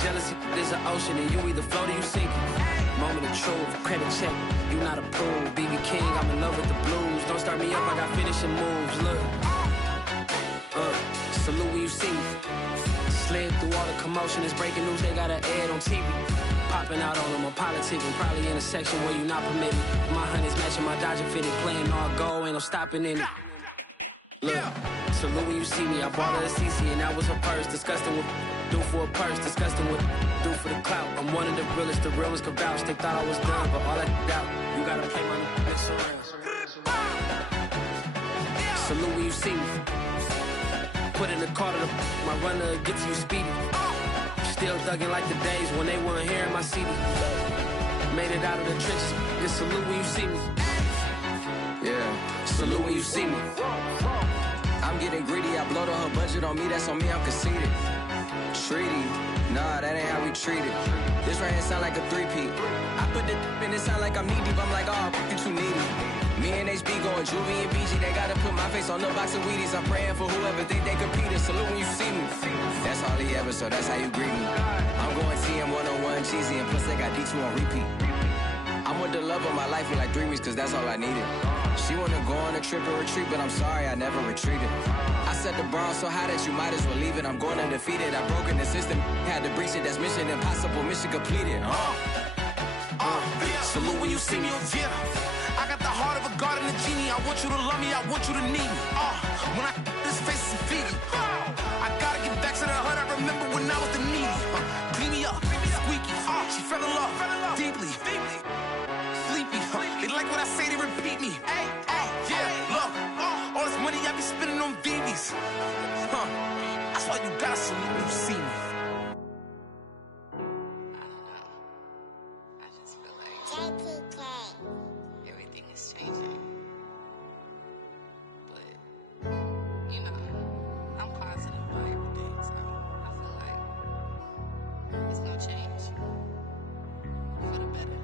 Jealousy is an ocean, and you either float or you sink. Moment of truth, credit check, you not approved. BB King, I'm in love with the blues. Don't start me up, I got finishing moves. Look, salute when you see me. Slid through all the commotion, it's breaking news, they got an ad on TV. Popping out on them, I'm politicking, probably in a section where you not permitted. My honey's matching my Dodger fitted, playing all go, ain't no stopping in it. Look, salute when you see me, I bought her a CC and that was her purse. Disgusting with do for a purse, disgusting with do for the clout. I'm one of the realest, the realest could vouch. They thought I was done, but all I doubt, you gotta play my mix around. Salute when you see me. Put in the car to my runner, get to you speedy. Still thugging like the days when they weren't here in my CD. Made it out of the trenches, just salute when you see me. Yeah, salute when you see me. I'm getting greedy, I blowed on her budget on me, that's on me, I'm conceited. Treaty, nah, that ain't how we treat it. This right here sound like a three-peat. I put the in it sound like I'm knee-deep, I'm like, oh, you too needy. Me and HB going Juvie and BG, they gotta put my face on the box of Wheaties. I'm praying for whoever think they competed. Salute when you see me. That's all he ever, so that's how you greet me. I'm going TM 101 cheesy, and plus they got D2 on repeat. I'm with the love of my life for like 3 weeks, cause that's all I needed. She wanna go on a trip and retreat, but I'm sorry, I never retreated. I set the bar so high that you might as well leave it. I'm going undefeated, I've broken the system, had to breach it, that's mission impossible, mission completed. Salute when you see me, yeah. I got the heart of a god and a genie. I want you to love me, I want you to need me. When I this face is feedy. I gotta get back to the hood, I remember when I was the needy. Clean me up, squeaky. She fell in love, deeply. Sleepy, they like what I say, they repeat me. Yeah, look, all this money I be spending on BBs. That's why you gotta salute when you see me. Everything is changing. But, you know, I'm positive about everything, so I feel like it's gonna change for the better.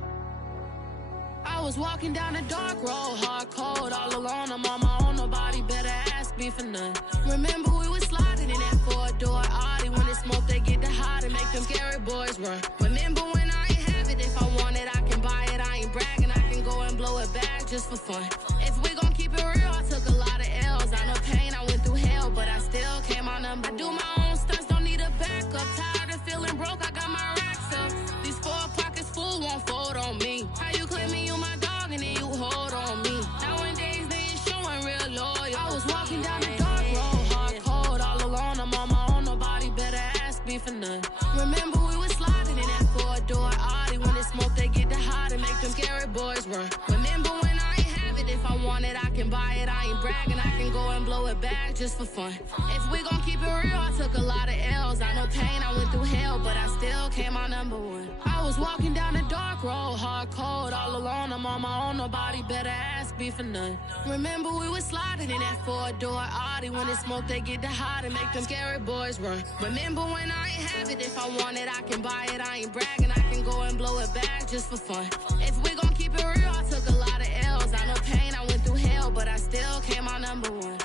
I was walking down a dark road, hard cold, all alone. I'm on my own, nobody better ask me for none. Remember we was sliding in that four-door Audi. When it's smoke, they get the hot and make them scary boys run. Remember when I ain't have it, if I want it, I can buy it. I ain't bragging, I can go and blow it back just for fun. If we gon' keep it real, I took a lot of L's. I know pain, I went through hell, but I still came on number. I do my own stunts, don't need a backup. Tired of feeling broke, I got my racks up. These 4 pockets full won't fold on me. How you claiming you my dog and then you hold on me? Nowadays they ain't showing real loyal. I was walking down the dark road, hard cold, all alone. I'm on my own, nobody better ask me for none. Remember we was sliding in that four-door Audi. When it's smoke, they get the hot and make them scary boys run. Remember when I ain't have it, if I want it, I can buy it. I ain't bragging, I can go and blow it back just for fun. If we gon' keep it real, I took a lot of L's. I know pain, I went through hell, but I still came out number 1. I was walking down a dark road, hard cold, all alone. I'm on my own, nobody better ask me for none. Remember we was sliding in that four-door Audi. When it's smoke, they get the hot and make them scary boys run. Remember when I ain't have it, if I want it, I can buy it. I ain't bragging, I can go and blow it back just for fun. If we gon' keep it real, I took a lot of L's. I know pain, I went through hell, but I still came out number 1.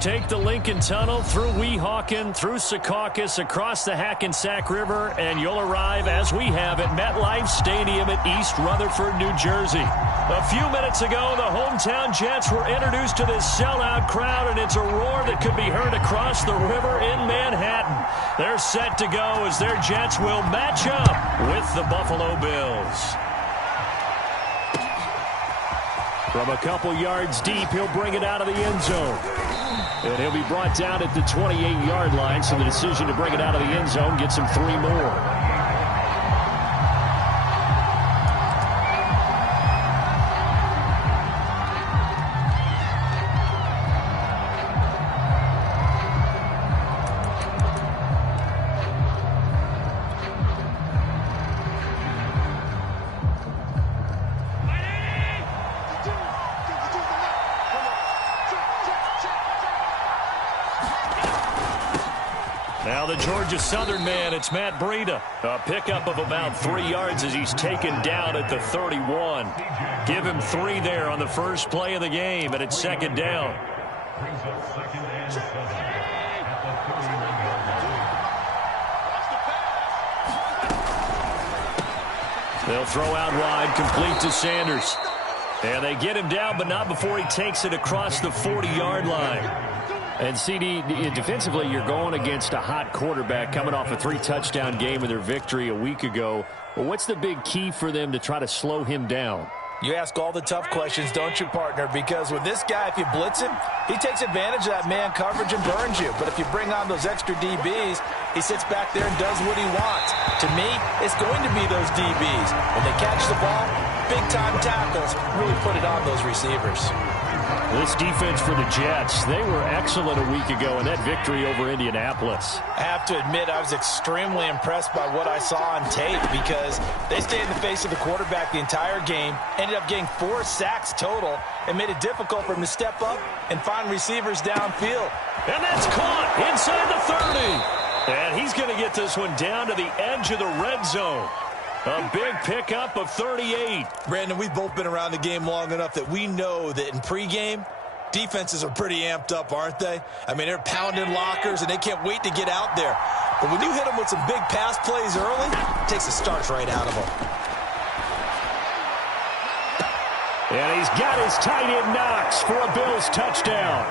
Take the Lincoln Tunnel through Weehawken, through Secaucus, across the Hackensack River, and you'll arrive, as we have, at MetLife Stadium at East Rutherford, New Jersey. A few minutes ago, the hometown Jets were introduced to this sellout crowd, and it's a roar that could be heard across the river in Manhattan. They're set to go as their Jets will match up with the Buffalo Bills. From a couple yards deep, he'll bring it out of the end zone. And he'll be brought down at the 28-yard line, so the decision to bring it out of the end zone gets him 3 more. Georgia Southern man, it's Matt Breida. A pickup of about 3 yards as he's taken down at the 31. Give him 3 there on the first play of the game, and it's second down. They'll throw out wide, complete to Sanders. And they get him down, but not before he takes it across the 40-yard line. And, CD, defensively, you're going against a hot quarterback coming off a 3-touchdown game in their victory a week ago. Well, what's the big key for them to try to slow him down? You ask all the tough questions, don't you, partner? Because with this guy, if you blitz him, he takes advantage of that man coverage and burns you. But if you bring on those extra DBs, he sits back there and does what he wants. To me, it's going to be those DBs. When they catch the ball, big-time tackles really put it on those receivers. This defense for the Jets, they were excellent a week ago in that victory over Indianapolis. I have to admit, I was extremely impressed by what I saw on tape because they stayed in the face of the quarterback the entire game, ended up getting 4 sacks total, and made it difficult for him to step up and find receivers downfield. And that's caught inside the 30. And he's going to get this one down to the edge of the red zone. A big pickup of 38. Brandon, we've both been around the game long enough that we know that in pregame, defenses are pretty amped up, aren't they? I mean, they're pounding lockers, and they can't wait to get out there. But when you hit them with some big pass plays early, it takes the starch right out of them. And he's got his tight end Knox for a Bills touchdown.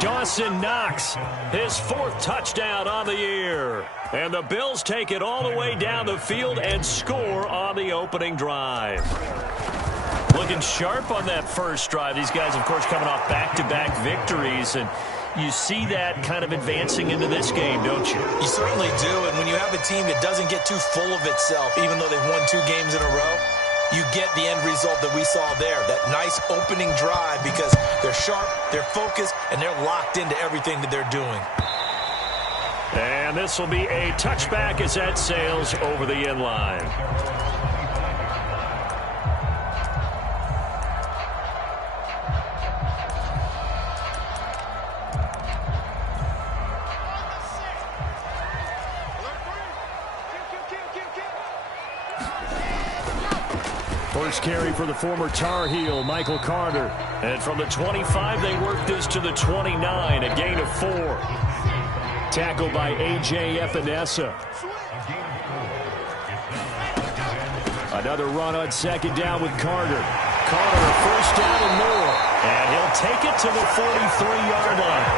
Dawson Knox, his 4th touchdown on the year. And the Bills take it all the way down the field and score on the opening drive. Looking sharp on that first drive. These guys, of course, coming off back-to-back victories. And you see that kind of advancing into this game, don't you? You certainly do. And when you have a team that doesn't get too full of itself, even though they've won 2 games in a row, you get the end result that we saw there, that nice opening drive, because they're sharp, they're focused, and they're locked into everything that they're doing. And this will be a touchback as that sails over the end line. First carry for the former Tar Heel, Michael Carter. And from the 25, they work this to the 29, a gain of 4. Tackled by A.J. Epinesa. Another run on second down with Carter. Carter, a first down and more. And he'll take it to the 43-yard line.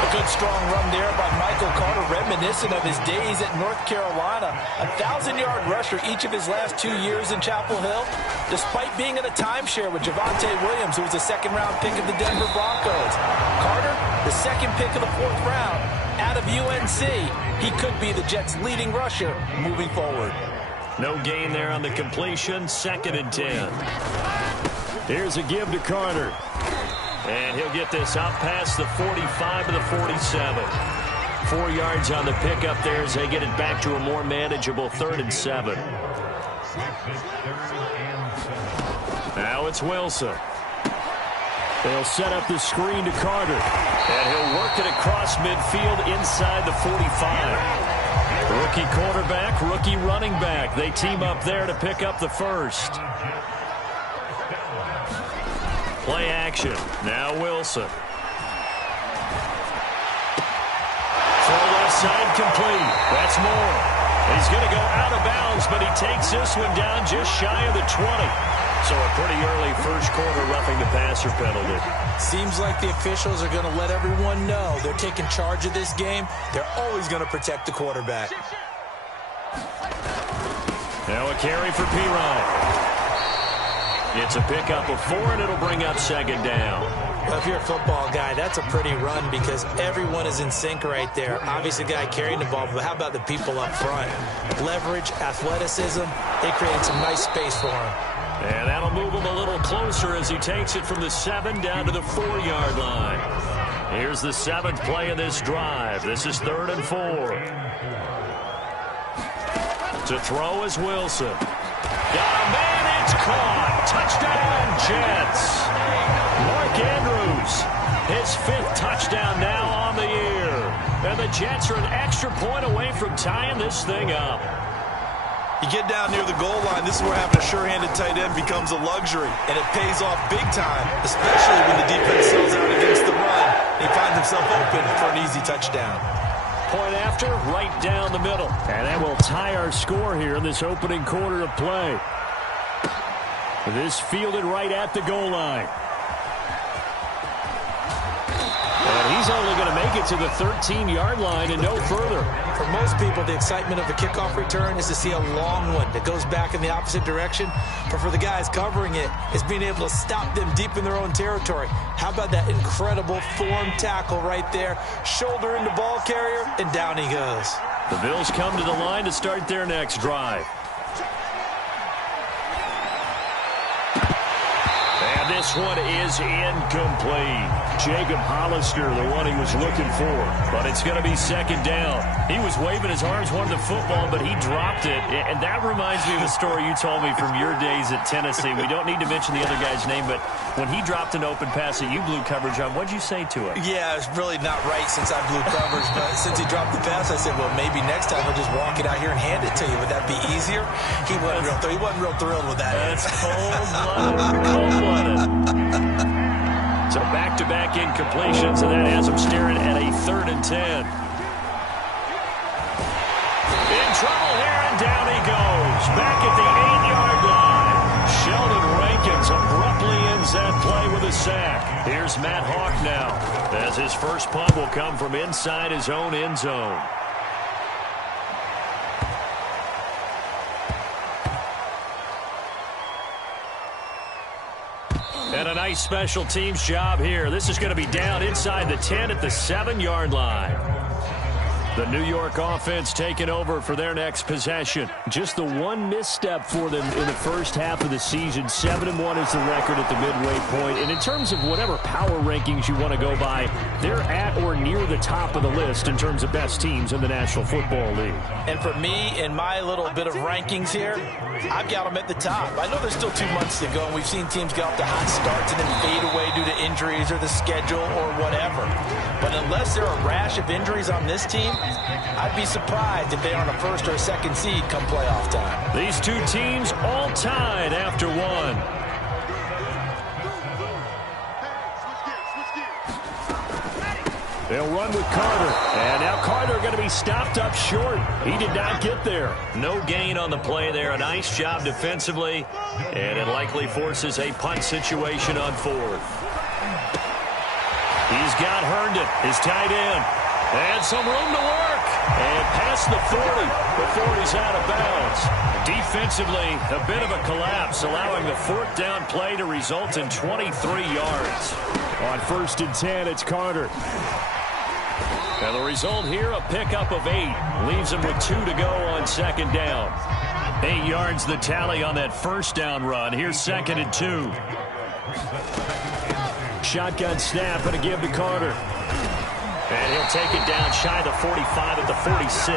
A good strong run there by Michael Carter, reminiscent of his days at North Carolina. A 1,000-yard rusher each of his last 2 years in Chapel Hill, despite being in a timeshare with Javonte Williams, who was a second-round pick of the Denver Broncos. Carter, the second pick of the 4th round, out of UNC. He could be the Jets' leading rusher moving forward. No gain there on the completion, 2nd and 10. Here's a give to Carter. And he'll get this out past the 45 to the 47. 4 yards on the pickup there as they get it back to a more manageable 3rd and 7. Now it's Wilson. They'll set up the screen to Carter. And he'll work it across midfield inside the 45. Rookie quarterback, rookie running back. They team up there to pick up the first. Play action. Now Wilson. Throw left side complete. That's Moore. He's going to go out of bounds, but he takes this one down just shy of the 20. So a pretty early first quarter roughing the passer penalty. Seems like the officials are going to let everyone know they're taking charge of this game. They're always going to protect the quarterback. Now a carry for Pirine. It's a pickup of 4, and it'll bring up second down. Well, if you're a football guy, that's a pretty run because everyone is in sync right there. Obviously, the guy carrying the ball, but how about the people up front? Leverage, athleticism, they created some nice space for him. And that'll move him a little closer as he takes it from the 7 down to the 4-yard line. Here's the 7th play of this drive. This is 3rd and 4. To throw is Wilson. Got a man, it's caught. Touchdown, Jets. Mark Andrews, his 5th touchdown now on the year. And the Jets are an extra point away from tying this thing up. You get down near the goal line, this is where having a sure-handed tight end becomes a luxury, and it pays off big time, especially when the defense sells out against the run. He finds himself open for an easy touchdown. Point after, right down the middle. And that will tie our score here in this opening quarter of play. This fielded right at the goal line. And he's only going to make it to the 13-yard line and no further. For most people, the excitement of a kickoff return is to see a long one that goes back in the opposite direction. But for the guys covering it, it's being able to stop them deep in their own territory. How about that incredible form tackle right there? Shoulder into ball carrier, and down he goes. The Bills come to the line to start their next drive. And this one is incomplete. Jacob Hollister, the one he was looking for. But it's going to be second down. He was waving his arms, wanted the football, but he dropped it. And that reminds me of a story you told me from your days at Tennessee. We don't need to mention the other guy's name, but when he dropped an open pass that you blew coverage on, what'd you say to it? Yeah, it's really not right since I blew coverage, but since he dropped the pass, I said, well, maybe next time I'll just walk it out here and hand it to you. Would that be easier? He wasn't real thrilled with that. That's cold-blooded. So back-to-back incompletions, and that has him staring at a 3rd and 10. In trouble here, and down he goes. Back at the 8-yard line. Sheldon Rankins abruptly ends that play with a sack. Here's Matt Hawk now, as his first punt will come from inside his own end zone. And a nice special teams job here. This is going to be down inside the 10 at the 7-yard line. The New York offense taking over for their next possession. Just the one misstep for them in the first half of the season. 7-1 is the record at the midway point. And in terms of whatever power rankings you want to go by, they're at or near the top of the list in terms of best teams in the National Football League. And for me, in my little bit of rankings here, I've got them at the top. I know there's still 2 months to go, and we've seen teams get off to hot starts and then fade away due to injuries or the schedule or whatever. But unless there are a rash of injuries on this team, I'd be surprised if they aren't a 1st or a 2nd seed come playoff time. These two teams all tied after one. They'll run with Carter. And now Carter going to be stopped up short. He did not get there. No gain on the play there. A nice job defensively. And it likely forces a punt situation on 4th. He's got Herndon, his tight end. And some room to work. And past the 40 before he's out of bounds. Defensively, a bit of a collapse, allowing the 4th down play to result in 23 yards. On 1st and 10, it's Carter. And the result here, a pickup of 8. Leaves him with 2 to go on 2nd down. 8 yards the tally on that 1st down run. Here's 2nd and 2. Shotgun snap and a give to Carter. And he'll take it down shy of the 45 at the 46.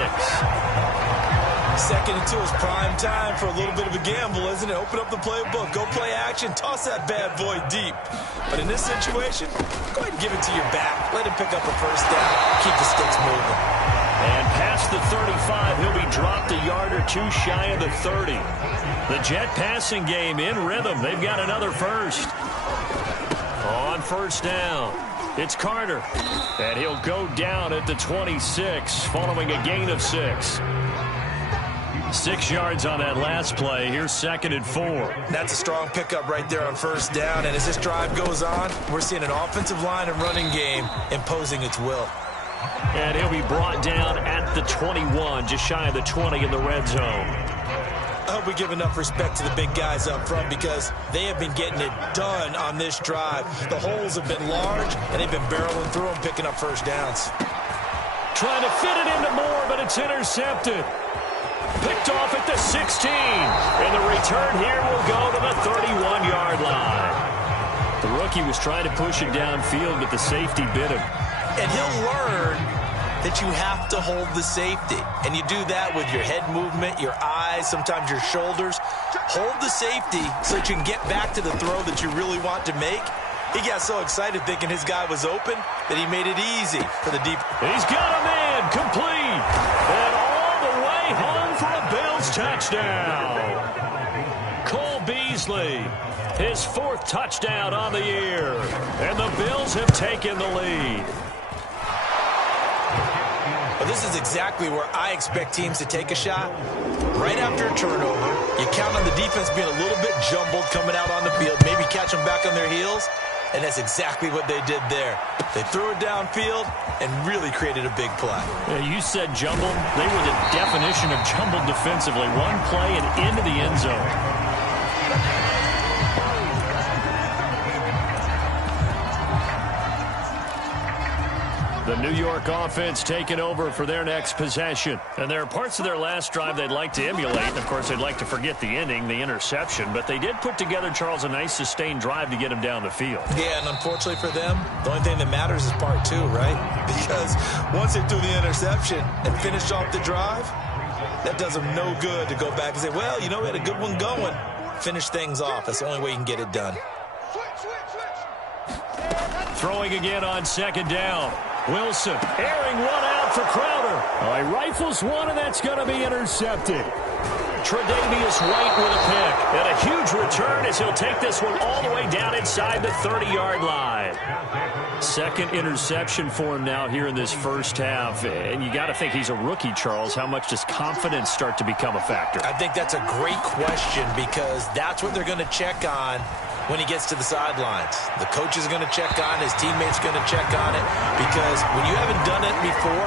2nd and 2 is prime time for a little bit of a gamble, isn't it? Open up the playbook, go play action, toss that bad boy deep. But in this situation, go ahead and give it to your back. Let him pick up a 1st down. Keep the sticks moving. And past the 35, he'll be dropped a yard or 2 shy of the 30. The Jet passing game in rhythm. They've got another 1st. On 1st down, it's Carter. And he'll go down at the 26 following a gain of 6. 6 yards on that last play. Here's 2nd and 4. That's a strong pickup right there on 1st down. And as this drive goes on, we're seeing an offensive line and running game imposing its will. And he'll be brought down at the 21, just shy of the 20 in the red zone. I hope we give enough respect to the big guys up front because they have been getting it done on this drive. The holes have been large, and they've been barreling through them, picking up 1st downs. Trying to fit it into Moore, but it's intercepted. Picked off at the 16. And the return here will go to the 31-yard line. The rookie was trying to push it downfield, but the safety bit him. And he'll learn that you have to hold the safety. And you do that with your head movement, your eyes, sometimes your shoulders. Hold the safety so that you can get back to the throw that you really want to make. He got so excited thinking his guy was open that he made it easy for the deep. He's got a man complete. And all the way home for a Bills touchdown. Cole Beasley, his 4th touchdown on the year. And the Bills have taken the lead. Well, this is exactly where I expect teams to take a shot. Right after a turnover, you count on the defense being a little bit jumbled coming out on the field, maybe catch them back on their heels, and that's exactly what they did there. They threw it downfield and really created a big play. Yeah, you said jumbled. They were the definition of jumbled defensively. One play and into the end zone. The New York offense taking over for their next possession. And there are parts of their last drive they'd like to emulate. And, of course, they'd like to forget the ending, the interception. But they did put together, Charles, a nice sustained drive to get him down the field. Yeah, and unfortunately for them, the only thing that matters is part 2, right? Because once they threw the interception and finished off the drive, that does them no good to go back and say, well, you know, we had a good one going. Finish things off. That's the only way you can get it done. Throwing again on 2nd down. Wilson airing one out for Crowder. He rifles one, and that's going to be intercepted. Tre'Davious White with a pick. And a huge return as he'll take this one all the way down inside the 30-yard line. 2nd interception for him now here in this first half. And you got to think he's a rookie, Charles. How much does confidence start to become a factor? I think that's a great question because that's what they're going to check on when he gets to the sidelines. The coach is going to check on it. His teammates are going to check on it because when you haven't done it before,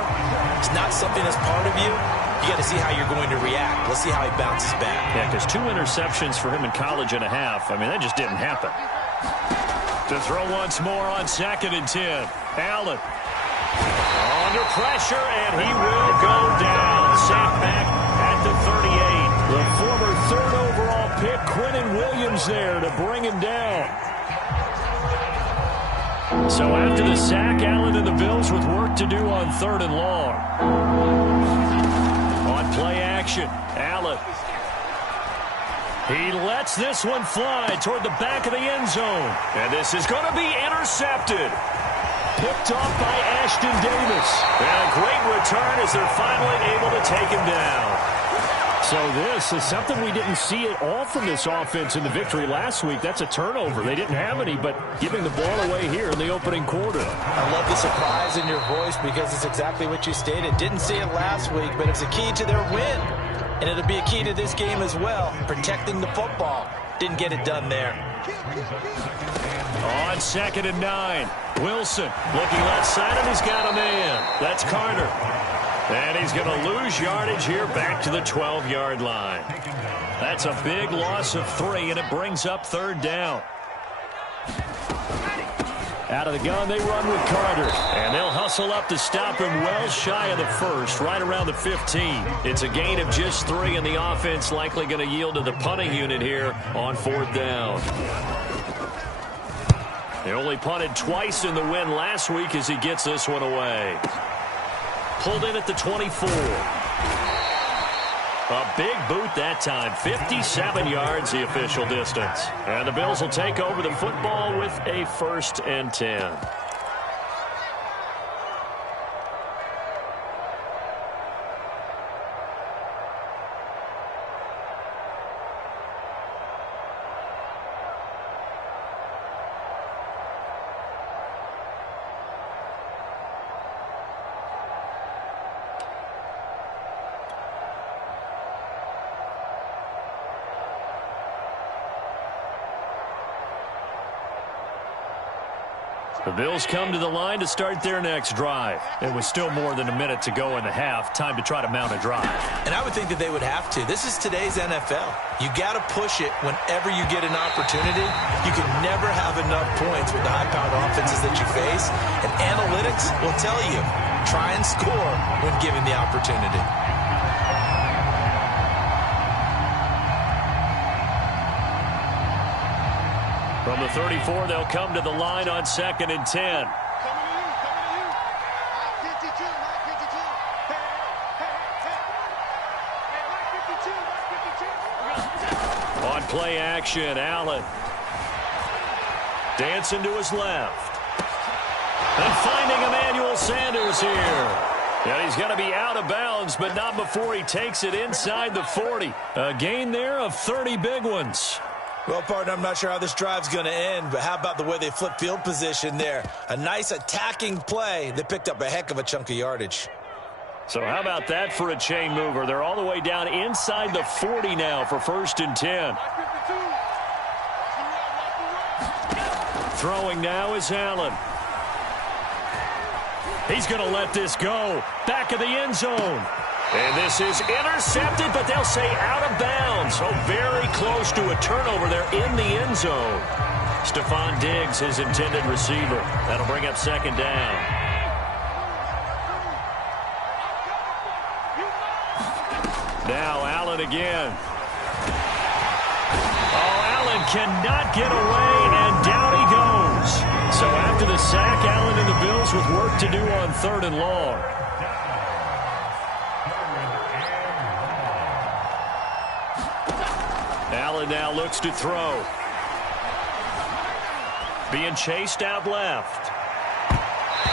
it's not something that's part of you. You got to see how you're going to react. Let's see how he bounces back. Yeah, because 2 interceptions for him in college and a half. I mean, that just didn't happen. To throw once more on 2nd and 10. Allen under pressure, and he will go down. Sacked back at the 38. The former 3rd overall pick, Quentin Williams, there to bring him down. So after the sack, Allen and the Bills with work to do on 3rd and long. On play action, Allen. He lets this one fly toward the back of the end zone. And this is going to be intercepted. Picked off by Ashton Davis. And a great return as they're finally able to take him down. So this is something we didn't see at all from this offense in the victory last week. That's a turnover. They didn't have any, but giving the ball away here in the opening quarter. I love the surprise in your voice because it's exactly what you stated. Didn't see it last week, but it's a key to their win. And it'll be a key to this game as well, protecting the football. Didn't get it done there. On 2nd and 9, Wilson looking left side, and he's got a man. That's Carter. And he's going to lose yardage here back to the 12-yard line. That's a big loss of 3, and it brings up 3rd down. Out of the gun, they run with Carter. And they'll hustle up to stop him well shy of the 1st, right around the 15. It's a gain of just 3, and the offense likely going to yield to the punting unit here on 4th down. They only punted twice in the win last week as he gets this one away. Pulled in at the 24. A big boot that time. 57 yards the official distance. And the Bills will take over the football with a 1st and 10. The Bills come to the line to start their next drive. It was still more than a minute to go in the half. Time to try to mount a drive. And I would think that they would have to. This is today's NFL. You got to push it whenever you get an opportunity. You can never have enough points with the high-powered offenses that you face. And analytics will tell you, try and score when given the opportunity. From the 34, they'll come to the line on 2nd and 10. On play action, Allen. Dancing to his left. And finding Emmanuel Sanders here. And he's going to be out of bounds, but not before he takes it inside the 40. A gain there of 30 big ones. Well, partner, I'm not sure how this drive's going to end, but how about the way they flip field position there? A nice attacking play. They picked up a heck of a chunk of yardage. So how about that for a chain mover? They're all the way down inside the 40 now for 1st and 10. Throwing now is Allen. He's going to let this go. Back of the end zone. And this is intercepted, but they'll say out of bounds. So very close to a turnover there in the end zone. Stephon Diggs, his intended receiver. That'll bring up 2nd down. Now Allen again. Oh, Allen cannot get away, and down he goes. So after the sack, Allen and the Bills with work to do on 3rd and long. Allen now looks to throw. Being chased out left.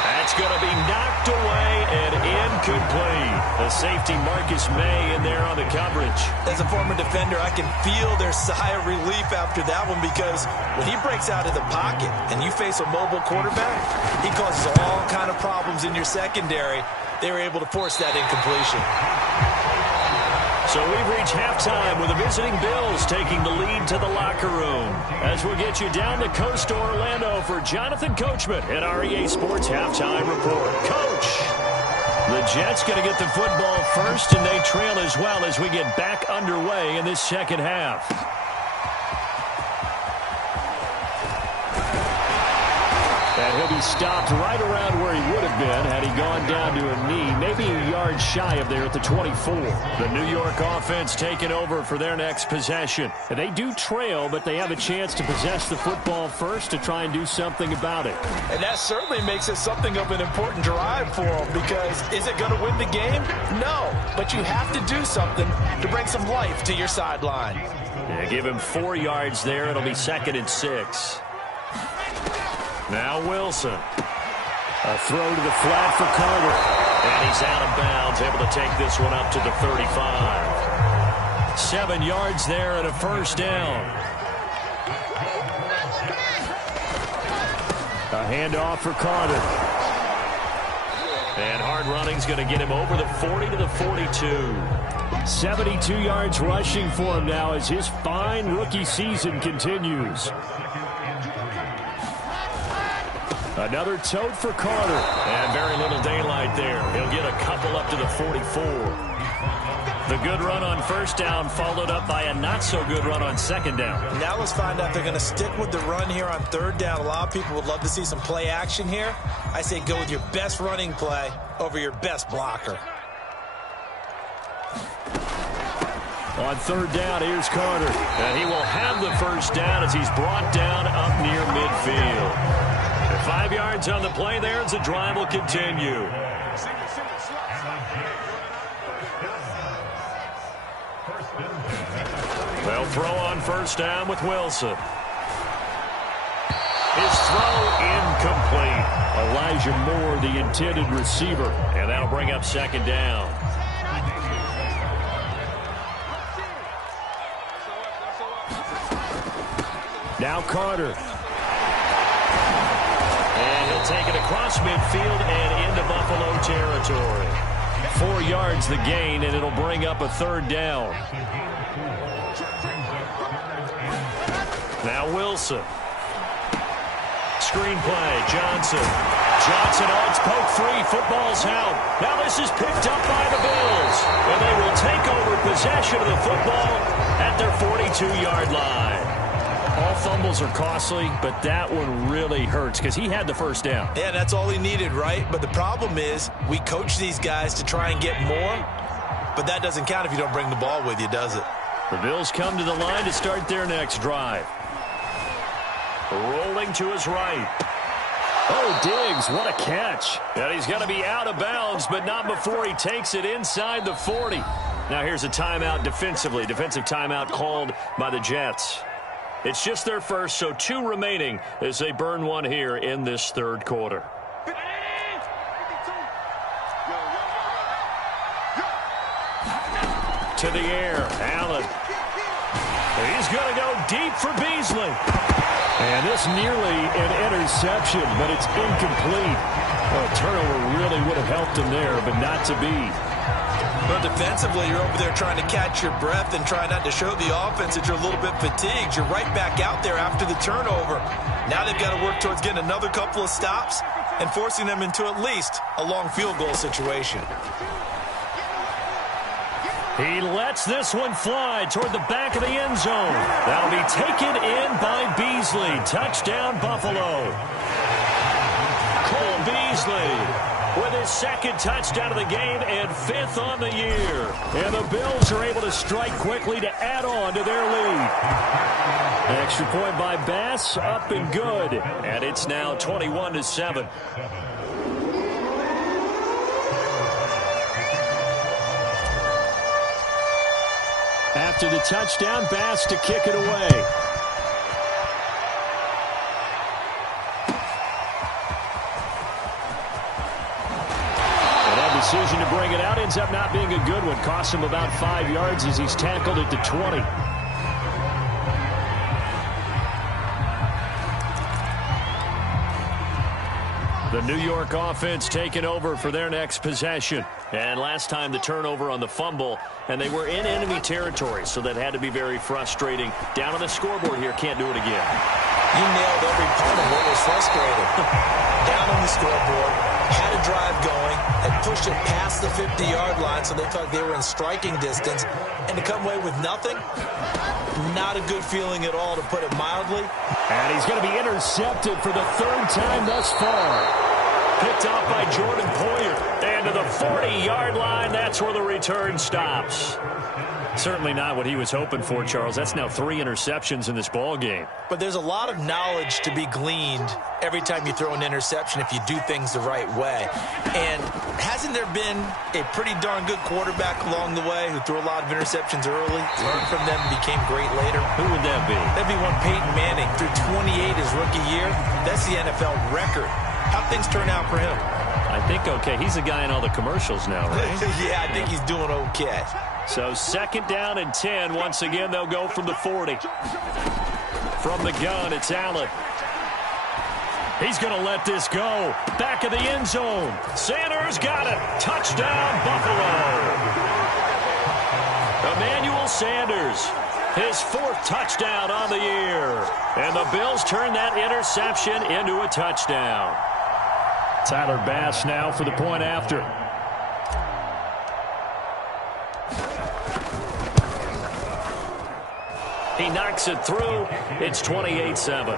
That's going to be knocked away and incomplete. The safety Marcus May in there on the coverage. As a former defender, I can feel their sigh of relief after that one, because when he breaks out of the pocket and you face a mobile quarterback, he causes all kind of problems in your secondary. They were able to force that incompletion. So we've reached halftime with the visiting Bills taking the lead to the locker room. As we'll get you down the coast to Orlando for Jonathan Coachman at REA Sports Halftime Report. Coach, the Jets going to get the football first, and they trail as well as we get back underway in this second half. And he'll be stopped right around where he would have been had he gone down to a knee, maybe a yard shy of there at the 24. The New York offense taking over for their next possession. And they do trail, but they have a chance to possess the football first to try and do something about it. And that certainly makes it something of an important drive for them, because is it going to win the game? No, but you have to do something to bring some life to your sideline. Yeah, give him 4 yards there. It'll be 2nd and 6. Now Wilson. A throw to the flat for Carter. And he's out of bounds, able to take this one up to the 35. 7 yards there and a 1st down. A handoff for Carter. And hard running's going to get him over the 40 to the 42. 72 yards rushing for him now as his fine rookie season continues. Another tote for Carter. And very little daylight there. He'll get a couple up to the 44. The good run on 1st down followed up by a not-so-good run on 2nd down. Now let's find out if they're going to stick with the run here on 3rd down. A lot of people would love to see some play action here. I say go with your best running play over your best blocker. On 3rd down, here's Carter. And he will have the 1st down as he's brought down up near midfield. 5 yards on the play there as the drive will continue. They'll throw on 1st down with Wilson. His throw incomplete. Elijah Moore, the intended receiver. And that'll bring up 2nd down. Now Carter. And he'll take it across midfield and into Buffalo territory. 4 yards the gain, and it'll bring up a 3rd down. Now Wilson. Screen play, Johnson. Johnson, oh, it's poke 3. Football's out. Now this is picked up by the Bills. And they will take over possession of the football at their 42-yard line. All fumbles are costly, but that one really hurts because he had the 1st down. Yeah, that's all he needed, right? But the problem is we coach these guys to try and get more, but that doesn't count if you don't bring the ball with you, does it? The Bills come to the line to start their next drive. Rolling to his right. Oh, Diggs, what a catch. And he's going to be out of bounds, but not before he takes it inside the 40. Now here's a timeout defensively. Defensive timeout called by the Jets. It's just their first, so 2 remaining as they burn one here in this third quarter. To the air, Allen. He's going to go deep for Beasley. And this nearly an interception, but it's incomplete. Well, a turnover really would have helped him there, but not to be. But defensively, you're over there trying to catch your breath and try not to show the offense that you're a little bit fatigued. You're right back out there after the turnover. Now they've got to work towards getting another couple of stops and forcing them into at least a long field goal situation. He lets this one fly toward the back of the end zone. That'll be taken in by Beasley. Touchdown, Buffalo. Cole Beasley with his second touchdown of the game and 5th on the year. And the Bills are able to strike quickly to add on to their lead. An extra point by Bass, up and good. And it's now 21-7. After the touchdown, Bass to kick it away. Decision to bring it out ends up not being a good one. Cost him about 5 yards as he's tackled at the 20. The New York offense taking over for their next possession. And last time the turnover on the fumble, and they were in enemy territory, so that had to be very frustrating. Down on the scoreboard here, can't do it again. You nailed every part of what was frustrating. Down on the scoreboard, had a drive going, had pushed it past the 50-yard line, so they thought they were in striking distance, and to come away with nothing, not a good feeling at all, to put it mildly. And he's going to be intercepted for the 3rd time thus far. Picked off by Jordan Poyer. And to the 40-yard line, that's where the return stops. Certainly not what he was hoping for, Charles. That's now 3 interceptions in this ball game. But there's a lot of knowledge to be gleaned every time you throw an interception if you do things the right way. And hasn't there been a pretty darn good quarterback along the way who threw a lot of interceptions early, learned from them, and became great later? Who would that be? That'd be one Peyton Manning. Threw 28 his rookie year. That's the NFL record. How'd things turn out for him? I think okay. He's the guy in all the commercials now, right? Yeah, I think he's doing okay. So 2nd down and 10. Once again, they'll go from the 40. From the gun, it's Allen. He's going to let this go. Back of the end zone. Sanders got it. Touchdown, Buffalo. Emmanuel Sanders, his 4th touchdown on the year. And the Bills turn that interception into a touchdown. Tyler Bass now for the point after. He knocks it through. It's 28-7.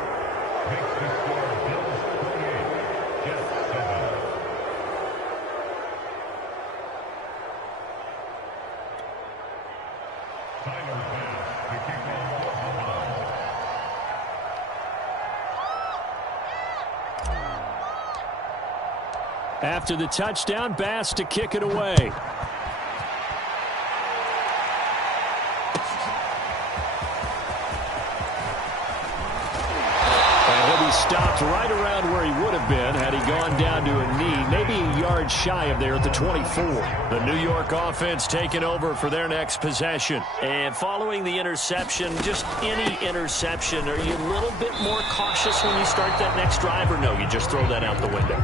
After the touchdown, Bass to kick it away. Stopped right around where he would have been had he gone down to a knee, maybe a yard shy of there at the 24. The New York offense taking over for their next possession. And following the interception, just any interception, are you a little bit more cautious when you start that next drive, or no, you just throw that out the window?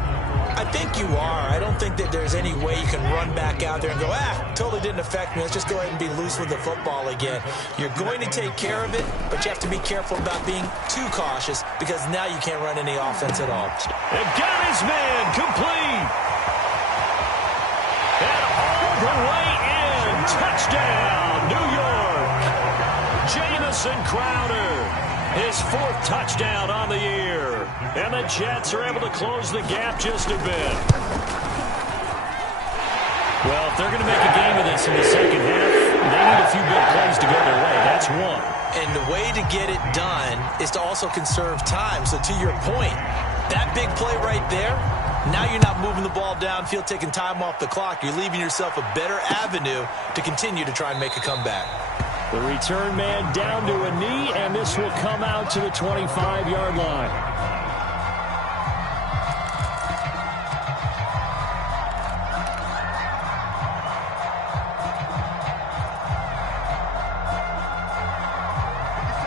I think you are. I don't think that there's any way you can run back out there and go, totally didn't affect me. Let's just go ahead and be loose with the football again. You're going to take care of it, but you have to be careful about being too cautious because now you can't run any offense at all. And got his man complete. And all the way in. Touchdown, New York. Jamison Crowder, his 4th touchdown on the year. And the Jets are able to close the gap just a bit. Well, if they're going to make a game of this in the second half, they need a few big plays to go their way. That's one. And the way to get it done is to also conserve time. So to your point, that big play right there, now you're not moving the ball downfield, taking time off the clock. You're leaving yourself a better avenue to continue to try and make a comeback. The return man down to a knee, and this will come out to the 25-yard line.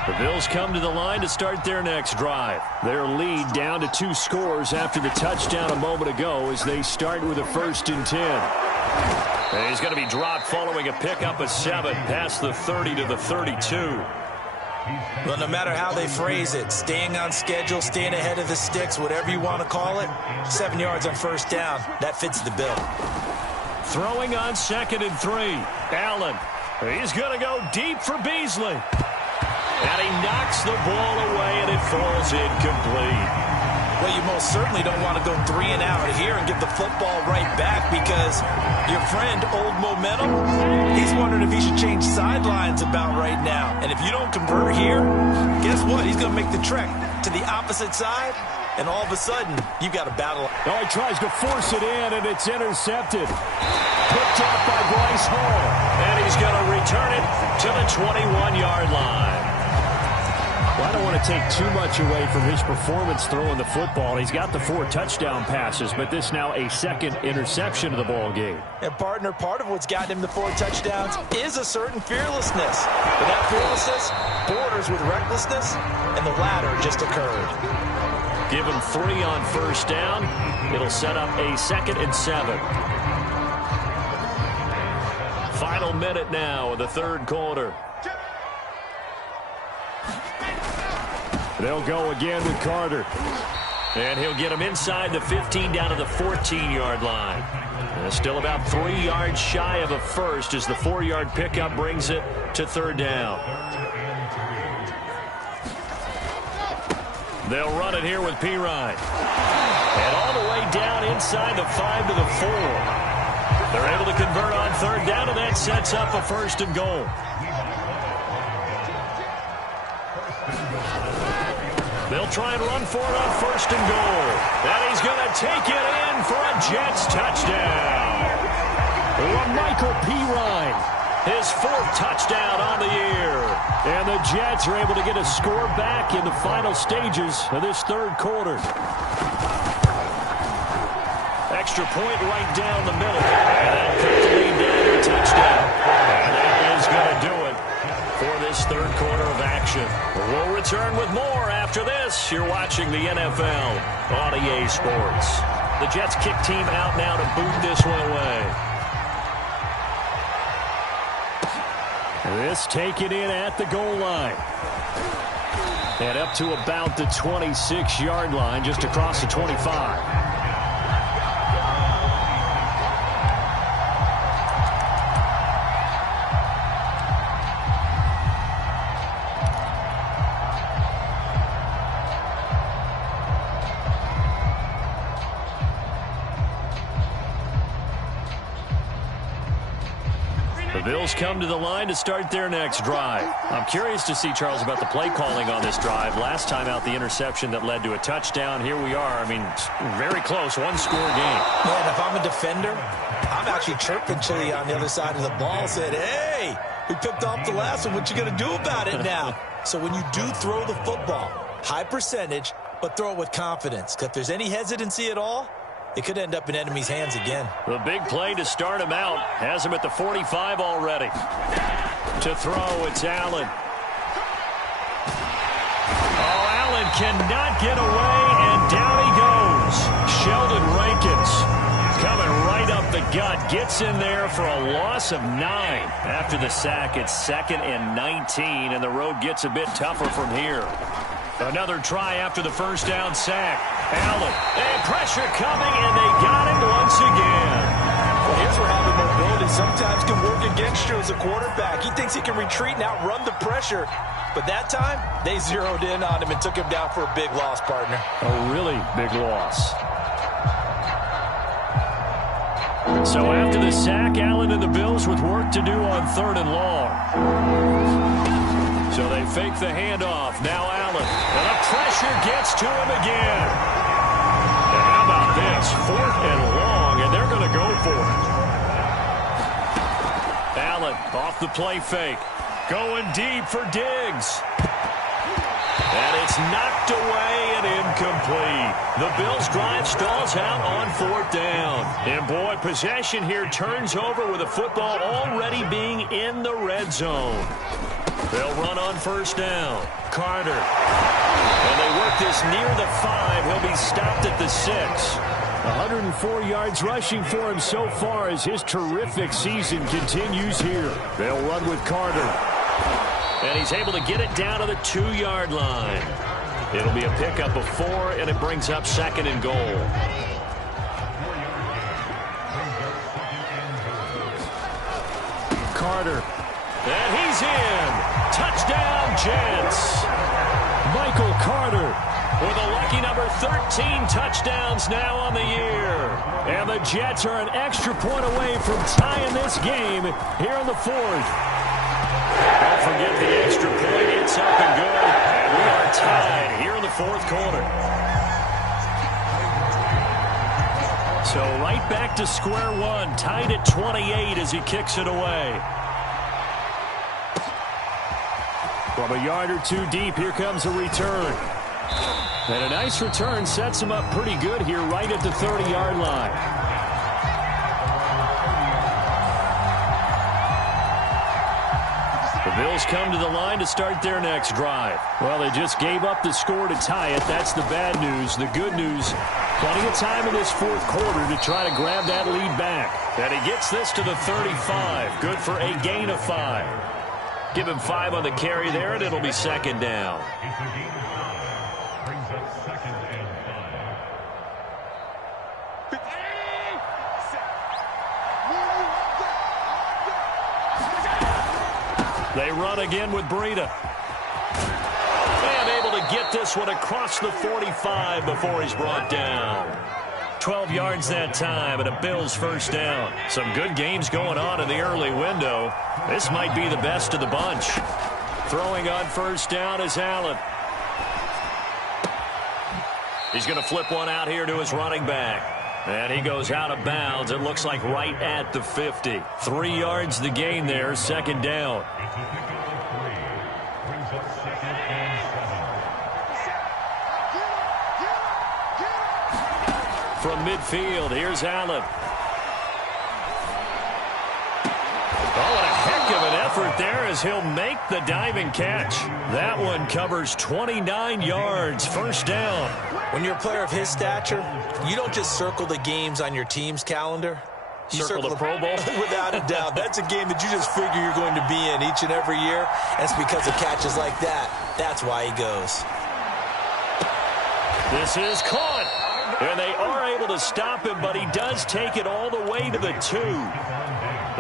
The Bills come to the line to start their next drive. Their lead down to 2 scores after the touchdown a moment ago as they start with a 1st and 10. And he's going to be dropped following a pickup of 7 past the 30 to the 32. Well, no matter how they phrase it, staying on schedule, staying ahead of the sticks, whatever you want to call it, 7 yards on 1st down, that fits the bill. Throwing on 2nd and 3. Allen, he's going to go deep for Beasley. And he knocks the ball away, and it falls incomplete. Well, you most certainly don't want to go 3 and out here and give the football right back because your friend, Old Momentum, he's wondering if he should change sidelines about right now. And if you don't convert here, guess what? He's going to make the trek to the opposite side, and all of a sudden, you got a battle. Oh, he tries to force it in, and it's intercepted. Picked off by Bryce Hall, and he's going to return it to the 21-yard line. Well, I don't want to take too much away from his performance throwing the football. He's got the 4 touchdown passes, but this now a 2nd interception of the ball game. And partner, part of what's gotten him the 4 touchdowns is a certain fearlessness. But that fearlessness borders with recklessness, and the latter just occurred. Give him 3 on 1st down. It'll set up a 2nd and 7. Final minute now of the 3rd quarter. They'll go again with Carter. And he'll get him inside the 15 down to the 14-yard line. And still about 3 yards shy of a first as the 4-yard pickup brings it to 3rd down. They'll run it here with Pirine. And all the way down inside the 5 to the 4. They're able to convert on 3rd down, and that sets up a 1st and goal. They'll try and run for it on 1st and goal. And he's going to take it in for a Jets touchdown. Michael Pirine, his 4th touchdown on the year. And the Jets are able to get a score back in the final stages of this 3rd quarter. Extra point right down the middle. And that'll put the lead down to a touchdown. And that is going to do it for this 3rd quarter of action. We'll return with more after this. You're watching the NFL on EA Sports. The Jets kick team out now to boot this one away. This taken in at the goal line. And up to about the 26-yard line, just across the 25. Bills come to the line to start their next drive. I'm curious to see, Charles, about the play calling on this drive. Last time out, the interception that led to a touchdown. Here we are. I mean, very close, 1-score game. Yeah, and if I'm a defender, I'm actually chirping Chili on the other side of the ball. Said, hey, we picked off the last one. What you going to do about it now? So when you do throw the football, high percentage, but throw it with confidence. Because if there's any hesitancy at all, it could end up in enemy's hands again. The big play to start him out has him at the 45 already. To throw, it's Allen. Oh, Allen cannot get away, and down he goes. Sheldon Rankins coming right up the gut. Gets in there for a loss of 9. After the sack, it's 2nd and 19, and the road gets a bit tougher from here. Another try after the 1st down sack. Allen, and pressure coming, and they got him once again. Well, here's where having mobility sometimes can work against you as a quarterback. He thinks he can retreat and outrun the pressure. But that time, they zeroed in on him and took him down for a big loss, partner. A really big loss. So after the sack, Allen and the Bills with work to do on 3rd and long. So they fake the handoff. Now Allen. And the pressure gets to him again. And how about this? 4th and long, and they're going to go for it. Allen off the play fake. Going deep for Diggs. And it's knocked away and incomplete. The Bills' drive stalls out on 4th down. And, boy, possession here turns over with the football already being in the red zone. They'll run on 1st down. Carter. And they work this near the 5. He'll be stopped at the 6. 104 yards rushing for him so far as his terrific season continues here. They'll run with Carter. And he's able to get it down to the 2-yard line. It'll be a pickup of 4, and it brings up 2nd and goal. Carter. And he's in. Touchdown, Jets. Michael Carter. With a lucky number 13 touchdowns now on the year. And the Jets are an extra point away from tying this game here in the 4th. Don't forget the extra point. It's up and good. And we are tied here in the 4th quarter. So right back to square one. Tied at 28 as he kicks it away. From a yard or 2 deep, here comes a return. And a nice return sets him up pretty good here right at the 30-yard line. The Bills come to the line to start their next drive. Well, they just gave up the score to tie it. That's the bad news. The good news, plenty of time in this 4th quarter to try to grab that lead back. And he gets this to the 35. Good for a gain of 5. Give him 5 on the carry there, and it'll be 2nd down. They run again with Breida. And able to get this one across the 45 before he's brought down. 12 yards that time and a Bills 1st down. Some good games going on in the early window. This might be the best of the bunch. Throwing on 1st down is Allen. He's going to flip one out here to his running back. And he goes out of bounds. It looks like right at the 50. 3 yards the gain there, 2nd down. From midfield, here's Allen. Oh, and a heck of an effort there as he'll make the diving catch. That one covers 29 yards, 1st down. When you're a player of his stature, you don't just circle the games on your team's calendar. You circle the Pro Bowl? Without a doubt. That's a game that you just figure you're going to be in each and every year. And it's because of catches like that. That's why he goes. This is caught. And they are able to stop him, but he does take it all the way to the 2.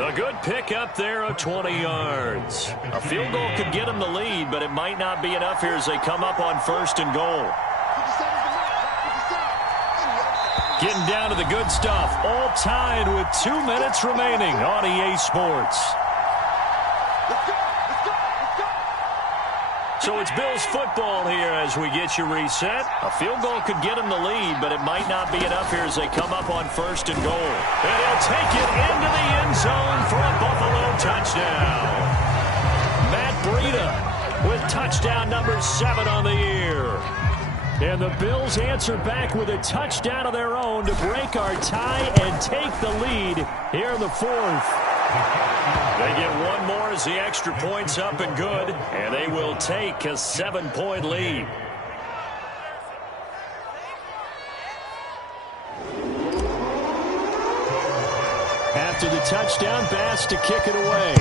A good pickup there of 20 yards. A field goal could get him the lead, but it might not be enough here as they come up on 1st and goal. Getting down to the good stuff. All tied with 2 minutes remaining on EA Sports. So it's Bills football here as we get you reset. A field goal could get him the lead, but it might not be enough here as they come up on 1st and goal. And he'll take it into the end zone for a Buffalo touchdown. Matt Breida with touchdown number 7 on the year. And the Bills answer back with a touchdown of their own to break our tie and take the lead here in the 4th. They get one more as the extra point's up and good, and they will take a 7-point lead. After the touchdown, Bass to kick it away.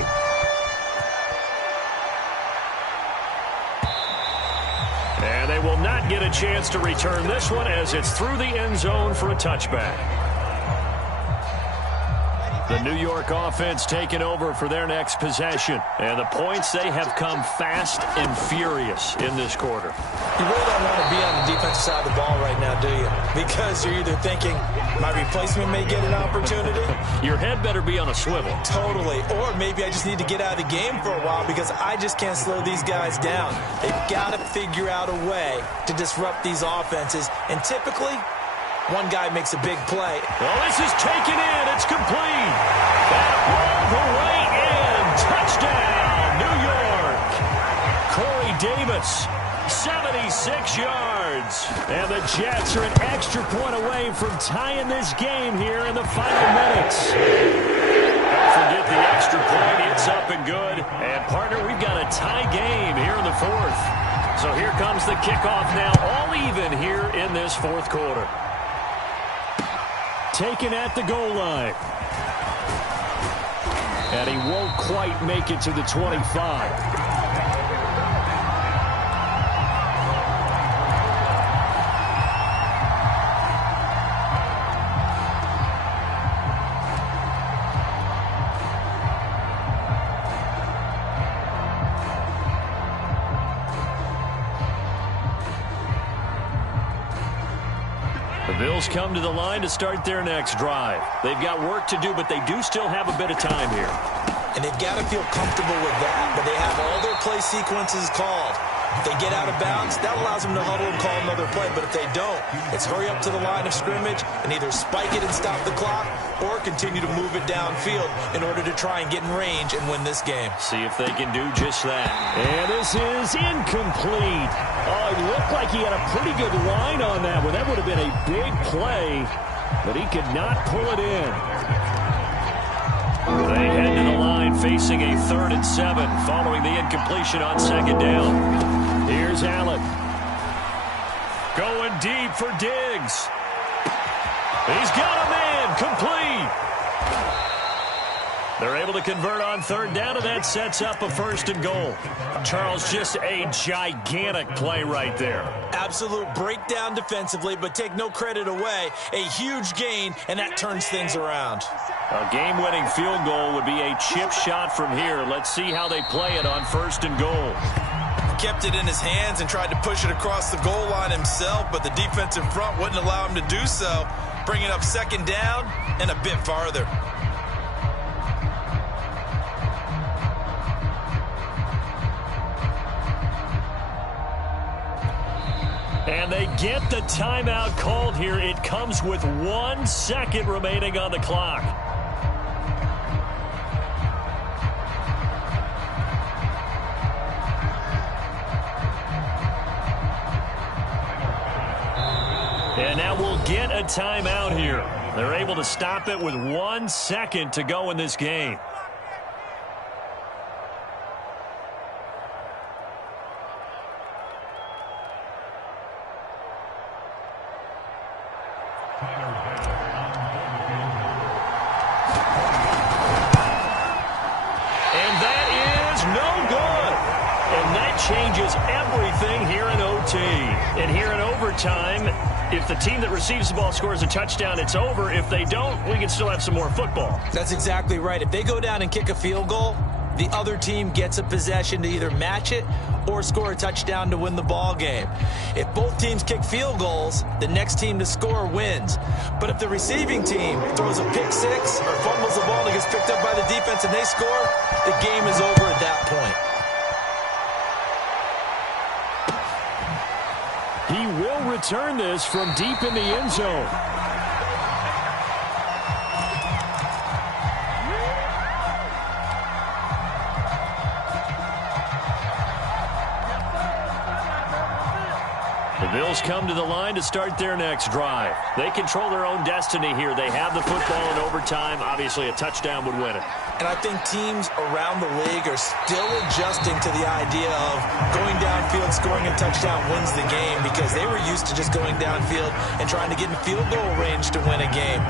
And they will not get a chance to return this one as it's through the end zone for a touchback. The New York offense taking over for their next possession. And the points, they have come fast and furious in this quarter. You really don't want to be on the defensive side of the ball right now, do you? Because you're either thinking, my replacement may get an opportunity. Your head better be on a swivel. Totally. Or maybe I just need to get out of the game for a while because I just can't slow these guys down. They've got to figure out a way to disrupt these offenses. And typically, one guy makes a big play. Well, this is taken in. It's complete. And all the way in. Touchdown, New York. Lewis. 76 yards. And the Jets are an extra point away from tying this game here in the final minutes. Don't forget the extra point. It's up and good. And, partner, we've got a tie game here in the fourth. So here comes the kickoff now, all even here in this fourth quarter. Taken at the goal line. And he won't quite make it to the 25. Bills come to the line to start their next drive. They've got work to do, but they do still have a bit of time here. And they've got to feel comfortable with that, but they have all their play sequences called. If they get out of bounds, that allows them to huddle and call another play. But if they don't, it's hurry up to the line of scrimmage and either spike it and stop the clock or continue to move it downfield in order to try and get in range and win this game. See if they can do just that. And this is incomplete. Oh, it looked like he had a pretty good line on that one. That would have been a big play, but he could not pull it in. They head to the line facing a 3rd and 7 following the incompletion on 2nd down. Here's Allen. Going deep for Diggs. He's got a man. Complete. They're able to convert on 3rd down, and that sets up a 1st and goal. Charles, just a gigantic play right there. Absolute breakdown defensively, but take no credit away. A huge gain, and that turns things around. A game-winning field goal would be a chip shot from here. Let's see how they play it on 1st and goal. Kept it in his hands and tried to push it across the goal line himself, but the defensive front wouldn't allow him to do so. Bringing up 2nd down and a bit farther. And they get the timeout called here. It comes with 1 second remaining on the clock. And now we'll get a timeout here. They're able to stop it with 1 second to go in this game. Changes everything here in OT. And here in overtime, if the team that receives the ball scores a touchdown, it's over. If they don't, we can still have some more football. That's exactly right. If they go down and kick a field goal, the other team gets a possession to either match it or score a touchdown to win the ball game. If both teams kick field goals, the next team to score wins. But if the receiving team throws a pick six or fumbles the ball and gets picked up by the defense and they score, the game is over at that point. He will return this from deep in the end zone. The Bills come to the line to start their next drive. They control their own destiny here. They have the football in overtime. Obviously, a touchdown would win it. And I think teams around the league are still adjusting to the idea of going downfield, scoring a touchdown wins the game, because they were used to just going downfield and trying to get in field goal range to win a game.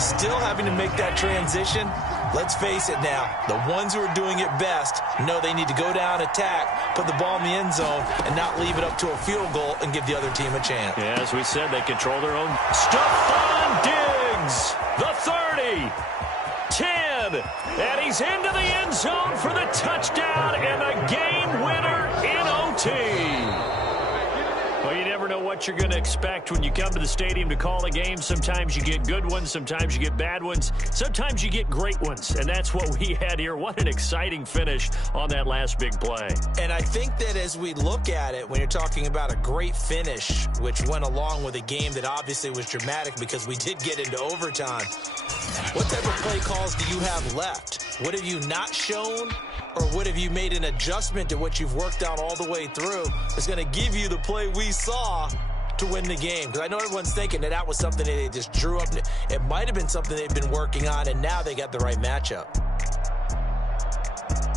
Still having to make that transition. Let's face it now, the ones who are doing it best know they need to go down, attack, put the ball in the end zone, and not leave it up to a field goal and give the other team a chance. Yeah, as we said, they control their own. Stephon Diggs, the 30, 10, and he's into the end zone for the touchdown and the game winner in OT. Well, you never know what you're going to expect when you come to the stadium to call a game. Sometimes you get good ones. Sometimes you get bad ones. Sometimes you get great ones. And that's what we had here. What an exciting finish on that last big play. And I think that as we look at it, when you're talking about a great finish, which went along with a game that obviously was dramatic because we did get into overtime, what type of play calls do you have left? What have you not shown? Or what have you made an adjustment to what you've worked out all the way through that's going to give you the play we saw to win the game? Because I know everyone's thinking that was something that they just drew up. It might have been something they've been working on, and now they got the right matchup.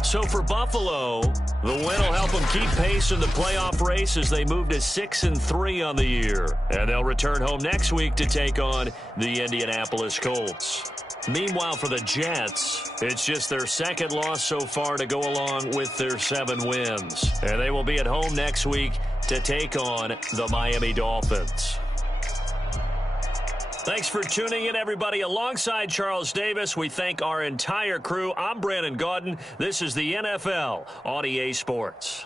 So for Buffalo, the win will help them keep pace in the playoff race as they move to 6-3 on the year. And they'll return home next week to take on the Indianapolis Colts. Meanwhile, for the Jets, it's just their second loss so far to go along with their 7 wins. And they will be at home next week to take on the Miami Dolphins. Thanks for tuning in, everybody. Alongside Charles Davis, we thank our entire crew. I'm Brandon Gaudin. This is the NFL on EA Sports.